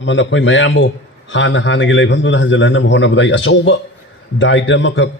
मन अखोई मयामबो हाना की लेफम हंजल होनाबद अचौब दायित्व अमखक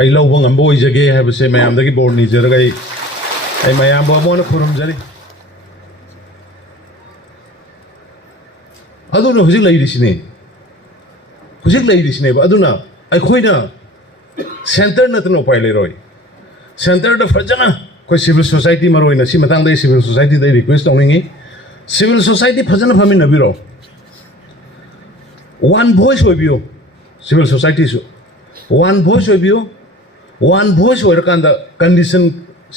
आई लौब ngamba ओइजगे हैबसे मयामदगी बोर्ड निजरगा आई मयामबो अमोन खुरुमजरी अदुना हुजिक लैरिसिने अदुना अखोइना सेंटर नतनो उपाय लेरोय सेंटर द फजना कोई सिविल सोसाइटी मरोइना सि मतंग दे सिविल सोसाइटी दे रिक्वेस्ट तौनिंगी सिविल सोसाइटी फजना फमिनबिरो वन वॉइस होइबियो सिविल सोसाइटी सु वन वॉइस होइबियो वन वॉइस होइरकांदा कंडीशन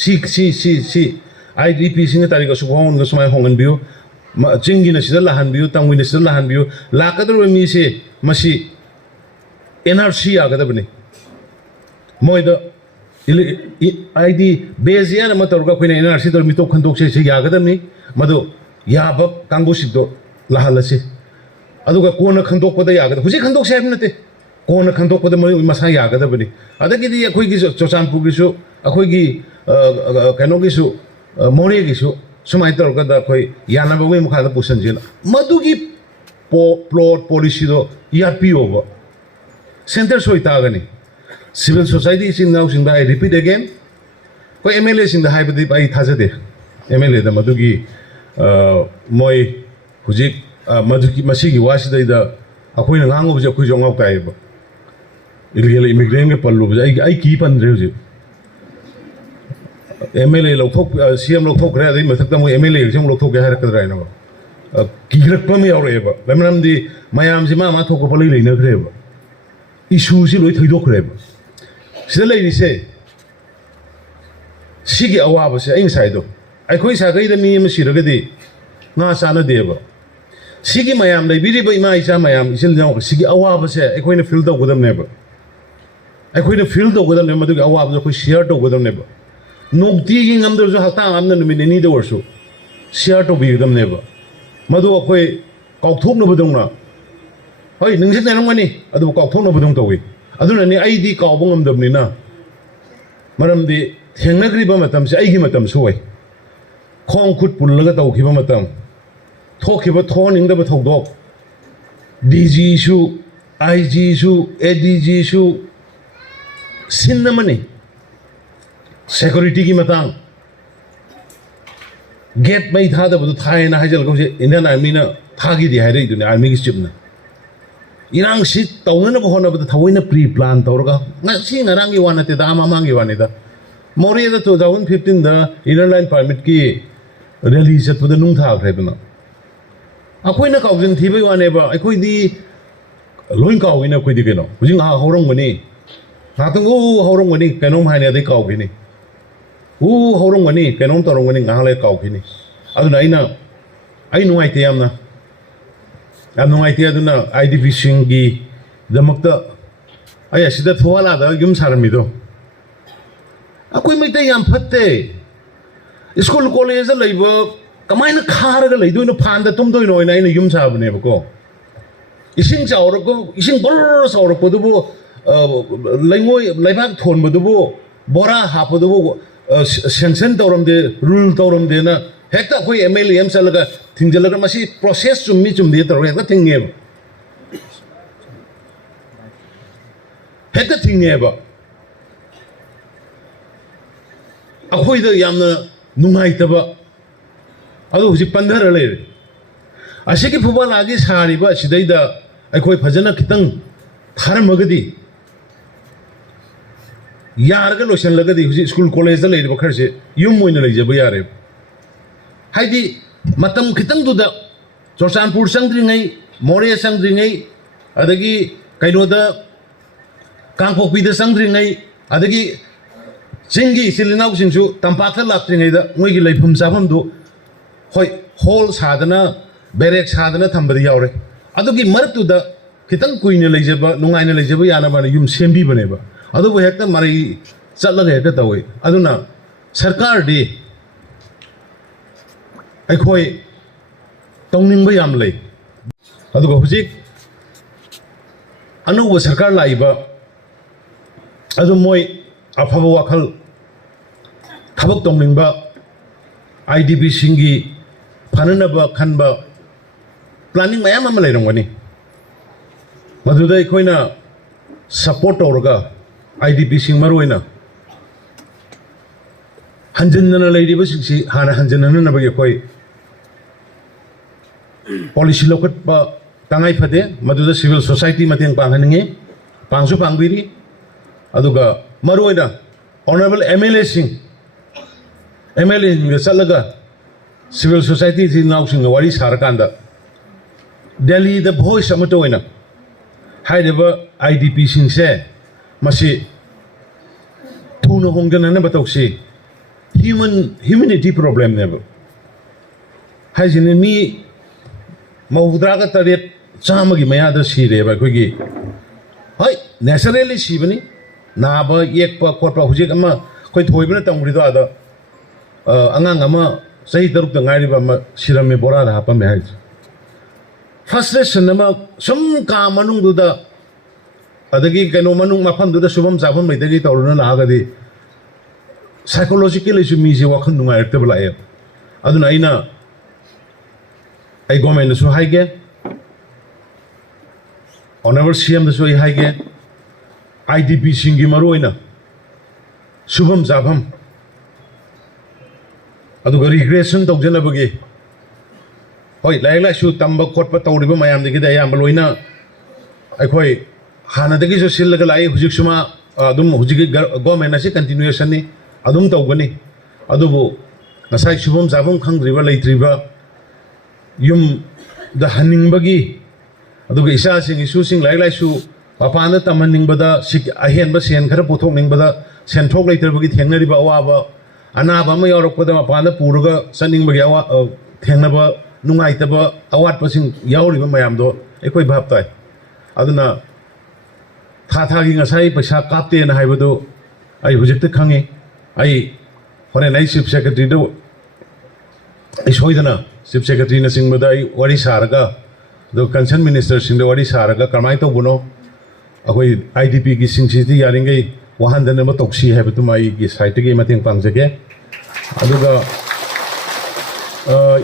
सी आईडीपी सिंग तारिक सुबोन गसमाय होंगनबियो चिंगी न सिदा लहानबियो तंगुई न सिदा लहानबियो लाकदरो मी से मसी एनआरसी आगदबने मोइदा आईडी बेजिया न मतरगा कोइना एनआरसी दर मितो खंदोक से यागदबनी मदो याब कांगोसिदो लहालसे अदुगा कोन खंदोकपद यागद हुजी खंदोक से नते कोन खंदोकपद मसा यागदबनी अदगिदी अखोइगी चोचानपुगिसु अखोइगी कनोगिसु मोरेगिसु सुमाय तौरगद अखोइ यानबगै मखादा पुसनजिन मदुगी प्लॉट पॉलिसी दो यापियोब सेंटर सोइतागनी सिविल सोसाइटी सिंग नाउ सिंग आई रिपीट अगेन कोइ एमएलए सिंग हाइबदि आई थाजदे एमएलए द मदुगी मोय हुजी मधुकी मसीगी वासिदैदा अखोइना ngangoबजे अखोइ जोंगाव ताइब इलीगल इमिग्रेंट के पल्लुबजे आई की पनद्रे हुजी एमएलए लौथोक सीएम लौथोक रे अदै मथकता मो एमएलए जों लौथोक गे हारकद्रा इनो किग्रकपम यावरेबा लमनमदि मयामसि मा थोक पलै लेनग्रेबा इशू सि लोइ थैदोखरेबा सिदा लैरिसे सिगी अवाबसे आइ साइदो अखोइ सागैदा मी म सिरगदि ना साना देबा सिगी मयाम लेबिरिबा इमा इसा मयाम इसिल जाव सिगी अवाबसे अखोइना फील तौगदमनेबा अखोइना फील तौगदमने मदुगी अवाबसे अखोइ शेयर तौगदमनेबा नोक्तिगी ngamदरजु हक्तांग आमना नुमित एनी दवर्सु शेयर तौबिगदमनेबा मदु अखोइ काउथोकनबदोंना होय नोंसि नरमगनि अदु काउथोकनबदों तौइ अदुननि आइदि काउबो ngamदबनिना मरमदि थेंनग्रिबा मतमसे आइगी मतम सोय खोंग खुट पुल्लगा तौखिबा मतम थोखिबा थोनिंगदबा थौदोक डीजी सु आईजी सु एडीजी सु सिन्नमनि सिक्योरिटी की मतंग गेट मै थादबदु थायना हाइजलगौसे इंडियन आर्मी ना थागिदि हाइरैदुनि आर्मी की चिपना इरांग सि तौननब होनबद थवैना प्री प्लान तौरगा ngasi ngaranggi wanate da amamangi wanida मोरेदा 2015 दा इनर लाइन परमिट की रैली चतपद नुंग थाख्रेबना अखोइना काउजिन थीबै वानेबा अखोइदि लोइन काउगिना अखोइदि केनो हुजिं हा हौरंगनि नातंगो हौरंगनि केनोम हाइने दे काउगिनि हौरंगनि केनोम तौरंगनि गाहले काउगिनि अदुना आई नुंगाइते यामना याम नुंगाइते अदुना आईडीपी सिंगी दमक्ता आई असिदा थोवालादा युम सारमिदो अखोइ मैते याम फत्ते स्कूल कॉलेज लैब कमायना खारगा लैदोइनो फानदा तुमदोइनो ओइना आइना युम साबनेबको इसिंग चावरको इसिंग बर चावरपदुबो लैंगोय लैबाक थोनबदुबो बोरा हापदुबो सेंशन तौरमदे रूल तौरमदेना हेक्ता अखोइ एमएलए एम चलगा थिंजलगा मसी प्रोसेस चुम्मी तौरगा हेक्ता थिंगेबा अखोइदा यामना नुंगाइतबा अदु हुजि पंधर लेरे असिगी फुबल आगे सारिबा सिदैदा अखोइ फजना खितंग थारमगदि यारगा लोशन लगदि हुजि स्कूल कॉलेज दा लेरिबा खरसे युम मोइना लैजबा यारे हाइदि मतम खितंग दुदा चोरचानपुर संग्रिङै मोरे संग्रिङै अदगी कैनोदा कांगपोकपीदा संग्रिङै अदगी चिंगी सिलिनाउ सिंसु तंपाकता लाक्त्रिङैदा मोइगी लैफम चाफमदु होय हॉल सादना बेरेक सादना थंबदि यावरे अदुगी मरतुदा खितंग कुइना लैजबा नुंगाइना लैजबा यानाबा युम सेमबीबनेबा अदुबो हेक्ता मारै चलगा हेक्ता तवै अदुना सरकार दि अखोइ तौनिंगबा याम लै अदुगा हुजिक अनौबा सरकार लाइबा अदु मोय अफबा वाखल थबक तौनिंगबा आईडीपी सिंगी फननबा खनबा प्लानिंग मैम अमा लेरंगनी मधुदा अखोइना सपोर्ट तौरगा IDP सिंग मरुइना हंजनना लेरिबा सिंगसि हाना हंजनना नबगे अखोइ पॉलिसी लौकटबा तंगाई फदे मधुदा सिविल सोसाइटी मतेंग पांगहनिंगे पांगसु पांगबिरी अदुगा मरुइना ऑनरेबल MLA सिंग MLA चलगा सिविल सोसाइटी नाउसिंग वारी सारकांदा दिल्ली द वॉइस अमतोइना हाइदबा IDP सिंगसे मसी थुनो होंगनना बतौसी ह्यूमैनिटी प्रॉब्लम नेब हाइजिने मी मौद्रागा तरेत चामगी मयादा सिरेबा अखोइगी हाय नेचुरली सिबनी नाबा येकपा खोटपा हुजिक अमा खोइ थोइबना तंगरिदो आदा अंगांग अमा सही तरुक तंगारिबा अमा सिरमे बोरादा हापमे हाइ फ्रस्ट्रेशन अमा सम का मनुंगदुदा अदगी कनो मनुंग मफमदुदा सुबम चाफम मैदगी तौरना लागादी साइकोलॉजिकली मीसे वखन नुंगाइरतब लाए अदुना आइना आई गवर्नमेंट सु हाइगे ऑनरेबल CM दसु आई हाइगे IDP सिंगी मरुइना सुबम चाफम अदुगा रिग्रेशन तौजनबगे होय लाइक लाइसु तंब खोटपा तौरिबा मयामदगी दा याम लोइना अखोइ हानादगी जो सिलगा लाई हुजिकसुमा अदुम हुजिक गवर्नमेंट असे कंटिन्यूएशन नि अदुम तौगनी अदुबो नसाइ सुबम चाफम खंग्रिबा लैत्रिबा युम द हनिंगबगी अदुगा इसा सिंग इशू सिंग लाइक लाइसु मपान तमनिंगबदा सिक अहेनबा सेन खरा पुथोकनिंगबदा सेनथोक लैत्रबगी थेंगनरिबा अवाबा अनाबा म यावरकपदा मपान पुरगा सनिंगबगी अवा थेंगनबा नुंगाइतबा अवाटपसिंग यावरिबा मयामदो एखोइ भाबताइ अदुना थाथागी ngasai पैसा कापते ना हाइबदो आई हुजिकते खंगे आई होरे नाइ चीफ सेक्रेटरी दो आई सोइदना चीफ सेक्रेटरी ना सिंगबदा आई वारी सारगा दो कंसर्न मिनिस्टर सिंग वारी सारगा करमाइ तौबनो अखोइ IDP की सिंगसिति यारिंगै वहांदन म तौक्सी हाइबतु माइ की साइट के मतेंग पांगजगे अदुगा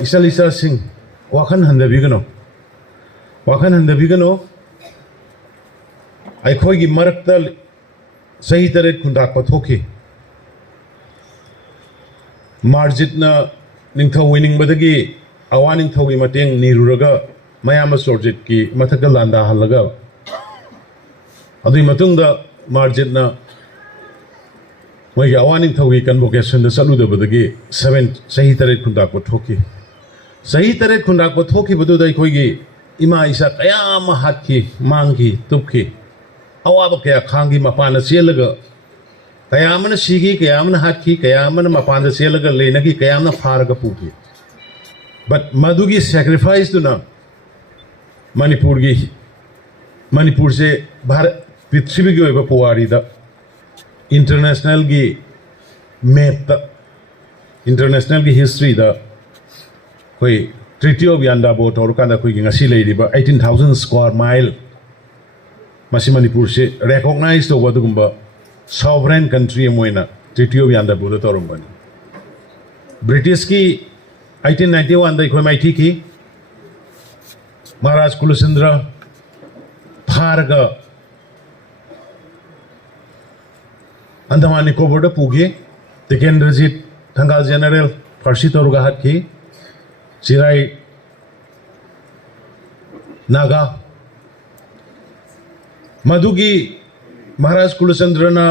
इसा सिंग वाखन हंदबिगनो अखोइगी मरक्ता सही तरह खुंदाक पथोखी मार्जितना निंथौ विनिंगबदगी अवा निंथौगी मतेंग निरुरगा मयाम सोर्जित की मथक लांदा हलगा अदुई मतुंगदा मार्जितना मोइगी अवा निंथौगी कन्वोकेशन द चलुदबदगी 7 सही तरह खुंदाक पथोखी सही तरह खुंदाक पथोखी बदुदा अखोइगी इमा इसा कयाम हातकी मांगी तुपकी अवाब क्या खांगी मपान चेलग कयामन सीगी कयामन हाथी कयामन मपान चेलग लेनगी कयामन फारग पुगी बट मधुगी सैक्रिफाइस तुना मणिपुर से भारत पृथ्वी की ओइबा पुवारी दा इंटरनेशनल की मैप दा इंटरनेशनल की हिस्ट्री दा कोई ट्रीटी ऑफ यानदाबो तौरकांदा कोई ngasi लेरिबा 18,000 स्क्वायर माइल मसी मणिपुर से रेकॉग्नाइज तो वदुगुंबा सॉवरेन कंट्री मोइना ट्रीटी ऑफ यानदाबो तौरंबनी ब्रिटिश की 1891 दा इखोइ माइथि की महाराज कुलचंद्र फारगा अंडमान निकोबार दा पुगे तिकेंद्रजीत थंगाल जनरल फारसी तौरगा हात की चिराई नागा मधुगी महाराज कुलचंद्रना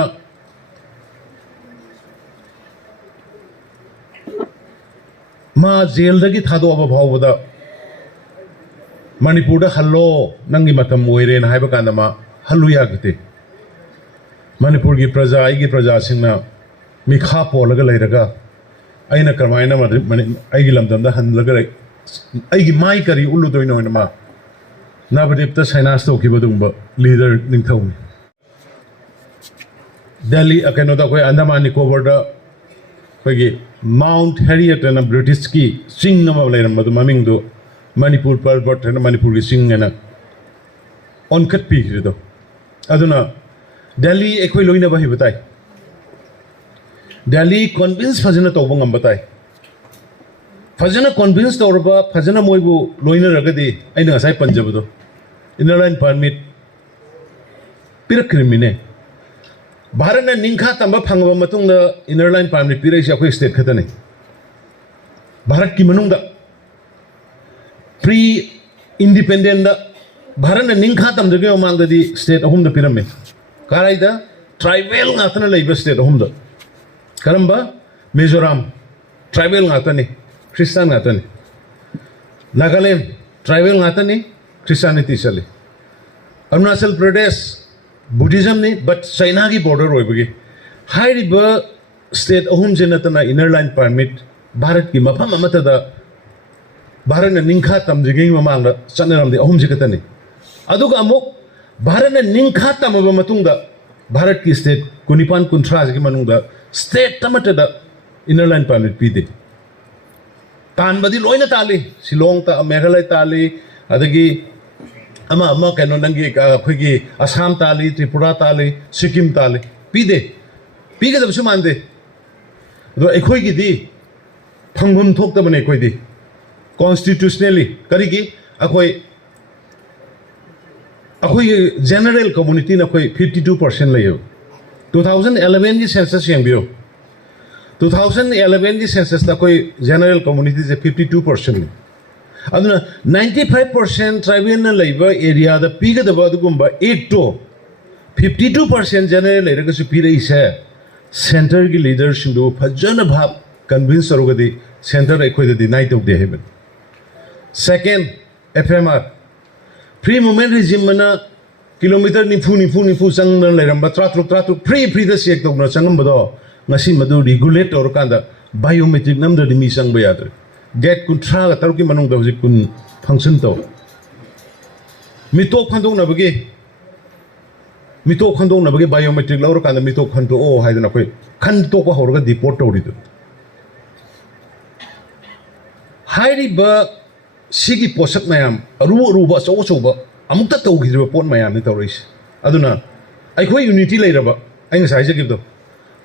मा जेलदगी थादोबा फावबदा मणिपुर हल्लो नंगी मतम ओइरेन हाइबा कांदा मा हल्लु यागते मणिपुर की प्रजा आइगी प्रजा सिंगना मिखा पोलगा लेरगा अइना करमाइना आइगी लमदमदा हनलगा आइगी माइ करी उल्लुदोइनो मा नाबदेप्ता साइनास तौखिबदुंबा लीडर निंथौनी दिल्ली कनोदा कोई अंडमान निकोबार दा कोई माउंट हैरियट ना ब्रिटिश की सिंग अमा लेरमदु ममिंगदो मणिपुर पर्वत है मणिपुर की सिंग है ऑनकट पीखिदो अदुना दिल्ली एखोइ लोइना बहि बताई दिल्ली कन्विंस फजना तौबा ngam बताई फजना कन्भिन्स तौरबा फजना मोइबु लोइनरगदि अइना ngasai panjabado inner line permit पिरक्रिमिने भारत ने निंखा तंबा फंगबा मतुंगदा inner line permit पिरैसे अखोइ स्टेट खतने भारत की मनुंगदा प्री इंडिपेंडेंट दा भारत ने निंखा तंबदगे ममांगदि स्टेट अहुमदा पिरमे काराइदा ट्राइबल ngатana लैबा स्टेट अहुमदा करंबा मिजोरम ट्राइबल ngатने क्रिश्चियन ngатने नागालैंड ट्राइबल ngатने क्रिश्चियनिटी चले अरुणाचल प्रदेश बुद्धिज्म ने बट चाइना की बॉर्डर होइबगे हाइरिबा स्टेट अहुम जे नतना इनर लाइन परमिट भारत की मफम अमतदा भारत ने निंखा तमजिगे ममांगदा चनरमदि अहुम जे कतने अदुगा अमुक भारत ने निंखा तमबा मतुंगदा भारत की स्टेट कुनिपान कुंथ्रा के मनुंगदा स्टेट तमतदा इनर लाइन परमिट पीदे तानबदी लोइना ताली शिलोंग ता मेघालय ताली अदगी अमा अमा कैनो नंगी अखोगी असम ताली त्रिपुरा ताली सिक्किम ताली पीदे पीगदबसु मानदे दो अखोईगिदी फंगम थोक्तबने अखोईदी कॉन्स्टिट्यूशनली करिगी अखोई जनरल कम्युनिटी ना अखोई 52% लयो 2011 की सेंसस यंबियो 2011 की सेंसस ता कोई जनरल कम्युनिटी से 52% ने अदुना 95% ट्राइबल ना लैबा एरिया दा पीगदबा दुगुंबा 8 to 52% जनरल लैरगसु पीरैसे सेंटर की लीडरशिप दो फजन भाव कन्विंस करोगदि सेंटर अखोइदा डिनाइ तौदे हेबन second FMR free movement regime मना किलोमीटर निफु चंगना लैरंबा ट्रातुक फ्री दा चेक तौना चंगमबदो ngasi madu regulate or kanda biometric number di mi sang bayadre get kuntra ga taru ki manung da hojik kun function to mitok khandong na bage biometric laur kanda mitok khanto o haidana koi khan to ko horga deport to ridu hairi ba sigi posak mayam aru ba so ba amukta to gidra pon mayam ni tawris aduna ai khoi unity leiraba ai ngasai je gibdo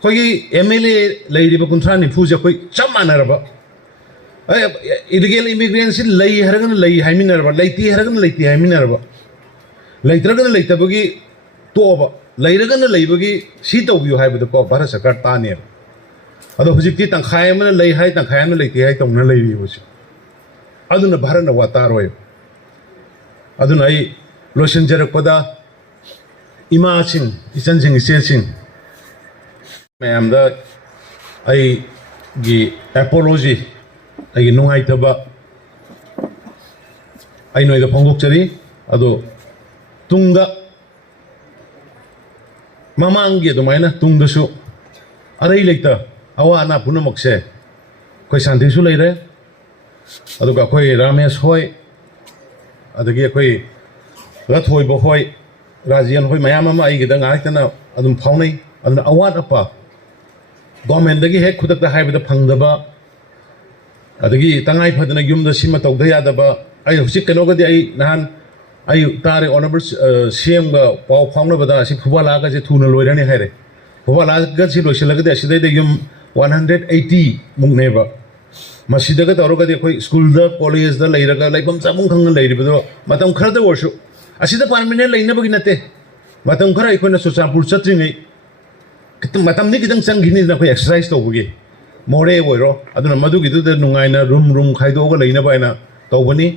कोई MLA लेरिबा कुंथ्रा निफुजे कोई चम मानरबा illegal immigrant लई हरगन लई हाइमिनरबा लैती हरगन लैती हाइमिनरबा लैत्रगन लैतबगी तोबा लैरगन लैबगी सी तौबियो हाइबदो को भारत सरकार ताने अदो हुजिकि तंखाय मन लई हाइ तंखाय मन लैती हाइ तौना लैबिबोस अदुना भारत न वातारोय अदुना आई लोशन जरकपदा इमा सिंह इचन सिंह इचे सिंह मैमदा आई एपोलॉजी आई नुंगाइतबा आई नोइदा फोंगोकचरी अदो तुंगा ममांगी अदुमाइना तुंगदसु अरै लैता अवा अना पुनमकसे कोई शांतिसु लैरे अदुगा कोई रमेश होय अदगी कोई रथोय बहोय राजियन होय मयाम अमा आइगिदा गाइतना अदुम फाउनै अदुना अवाद अपा गवर्नमेंट दगी हेक खुदक दा हाइबदा फंगदबा अदगी तंगाई फदना युमदा सिमा तौदा यादबा आई हुसिक कनोगदि आई नहान आई तारे ऑनरेबल सीएम गा पाव फाउनबदा असि फुबाला गा जे थुना लोइरानि हाइरे फुबाला गा सि लोइसलगदि असिदै दे युम 180 मुंगनेबा मसिदगा तौरगदि कोई स्कूल दा कॉलेज दा लैरगा लाइफम चाबुं खंग लैरिबदो मतम खरदा वर्षु असिदा परमानेंट लैनबगी नते मतम खरा इखोना सुचापुर चत्रिङै मतम नि किदंग चंगिनि ना कोई एक्सरसाइज तौबगी मोरे ओइरो अदुना मदुगी दुदा नुंगाइना रूम खाइदोगा लैनबाइना तौबनी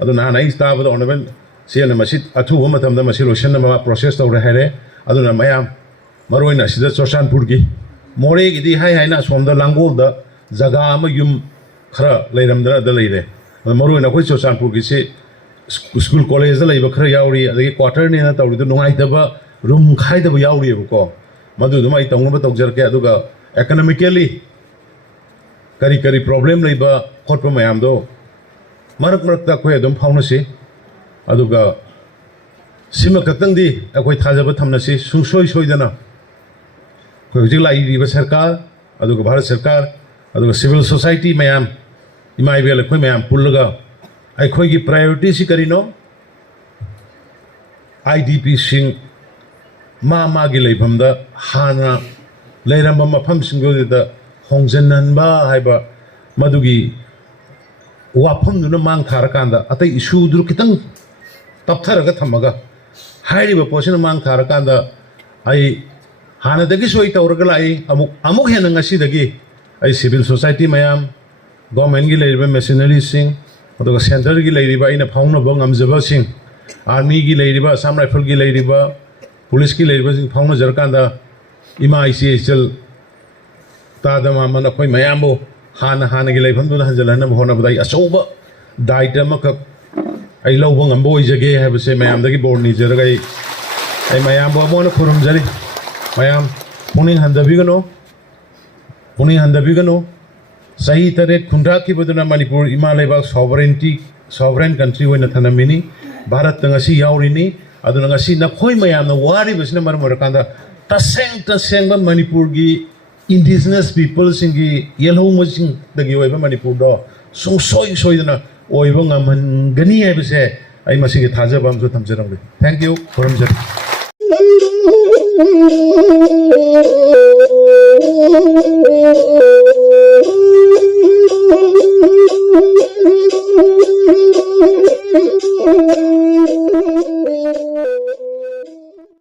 अदुना नाइ स्टाबदा ऑनरेबल सीएन मसिद अथुबा मतमदा मसि लोशन मा प्रोसेस तौरे हाइरे अदुना मयाम मरोइना सिदा चोरसानपुरगी मोरे गिदि हाइ हाइना सोमदा लांगोलदा जगा अमा युम खरा लैरमदा दा लैरे मरोइना कोइ चोरसानपुरगी से स्कूल कॉलेज दा लैबा खरा याउरी अदगी क्वार्टर ने ना तौरिदो नुंगाइदबा रूम खाइदबा याउरीबको मधुदुमाई तौनबा तौजरके अदुगा इकोनॉमिकली करी प्रॉब्लम लैबा खोटपा मयामदो मरक मरकता कोइ अदुम फाउनसी अदुगा सिमा कतंगदी अखोइ थाजबा थमनसी सुंसोय सोयदना कोइ हुजिक लाइरिबा सरकार अदुगा भारत सरकार अदुगा सिविल सोसाइटी मयाम इमाइबेल अखोइ मयाम पुल्लगा अखोइगी प्रायोरिटी सि करिनो आईडीपी सिंह मागी लेफमदा हाना लेरंबा मफम सिंगोदा होंजननबा हाइबा मदुगी ꯋꯥꯐꯝꯗꯨꯅ ꯃꯥꯡ ꯊꯥꯔꯀꯥꯟꯗ ꯑꯇꯩ ꯏꯁꯨꯗꯨ ꯈꯤꯇꯪ ꯇꯞꯊꯔꯒ ꯊꯝꯃꯒ ꯍꯥꯏꯔꯤꯕ ꯄꯣꯠꯁꯤꯅ ꯃꯥꯡ ꯊꯥꯔꯀꯥꯟꯗ ꯑꯩ ꯍꯥꯟꯅꯗꯒꯤꯁꯨ ꯑꯩ ꯇꯧꯔꯒ ꯂꯥꯛꯏ ꯑꯃꯨꯛ ꯍꯦꯟꯅ ꯉꯁꯤꯗꯒꯤ ꯑꯩ ꯁꯤꯚꯤꯜ ꯁꯣꯁꯥꯏꯇꯤ ꯃꯌꯥꯝ ꯒꯣꯔꯃꯦꯟꯒꯤ ꯂꯩꯔꯤꯕ ꯃꯦꯁꯤꯅꯔꯤꯁꯤꯡ ꯑꯗꯨꯒ ꯁꯦꯟꯇꯔꯒꯤ ꯂꯩꯔꯤꯕ ꯑꯩꯅ ꯐꯥꯎꯅꯕ ꯉꯝꯖꯕꯁꯤꯡ आर्मी की लेरिबा असम राइफल की लेरिबा पुलिस की लेरिबा फाउना जरकांदा इमा इसे चल तादमा मन अखोय मयामबो हाना हाना की लेफम दुना हंजलना होना बदाई अचौबा दायित्व अमखक आई लौबा ngamba ओइजगे हाबसे मयामदगी बोर्ड नि जरगै आई मयामबो अमोन खुरुमजरी मयाम पुनिंग हंदबिगनो सही तरह खुंडा की बदना मणिपुर इमा लेबाक सॉवरेन कंट्री होना थनमिनी Bharat ngasi yauri aduna ngasi na khoi mayam na wari bisna mar kaanda taseng manipur gi indigenous people singi yellow maching dagi oiba manipur do song soi dana oiba ngaman gani hai bise ai masi gi thaja bam so thamjaram thank you forum jar